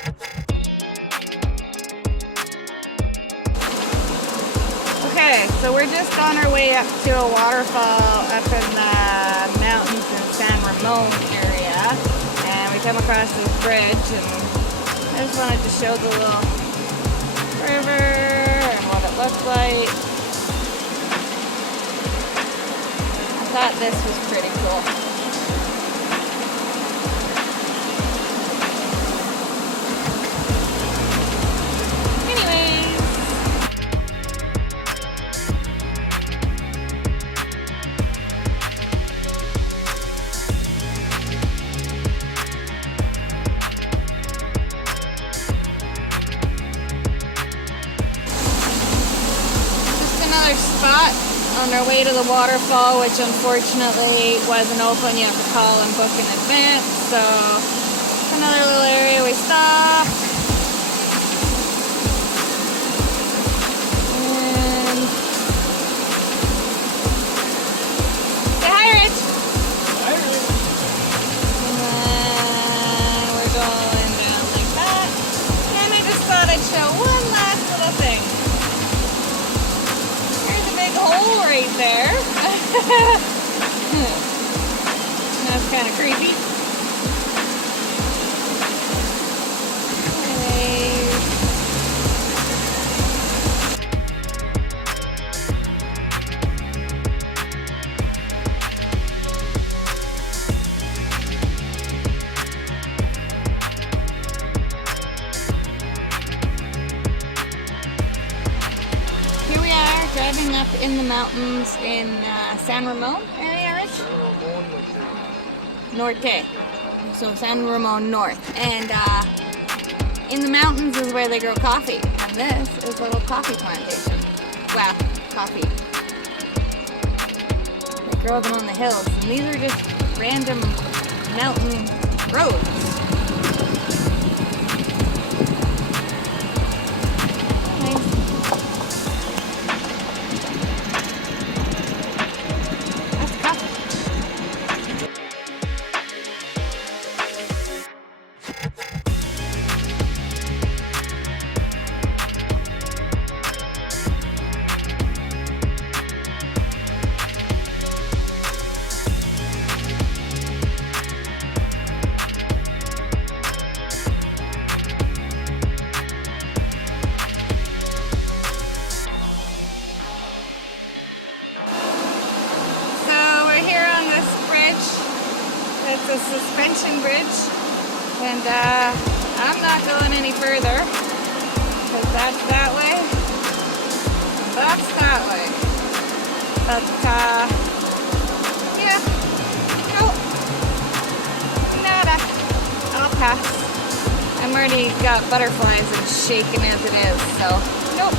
Okay, so we're just on our way up to a waterfall up in the mountains in San Ramon area, and we come across this bridge, and I just wanted to show the little river and what it looks like. I thought this was pretty cool. Spot on our way to the waterfall, which unfortunately wasn't open. You have to call and book in advance. So another little area we stopped. And say hi, Rich. Hi, Rich. And we're going down like that. And I just thought I'd show one last little thing. Hole right there. That's kind of creepy. Here we are driving up in the mountains in San Ramon area, Rich? Norte. So San Ramon North. And in the mountains is where they grow coffee. And this is a little coffee plantation. Well, coffee. They grow them on the hills. And these are just random mountain roads. It's a suspension bridge, and I'm not going any further because that's that way, and that's that way. But yeah, nope, nada. I'll pass. I'm already got butterflies and shaking as it is, so nope.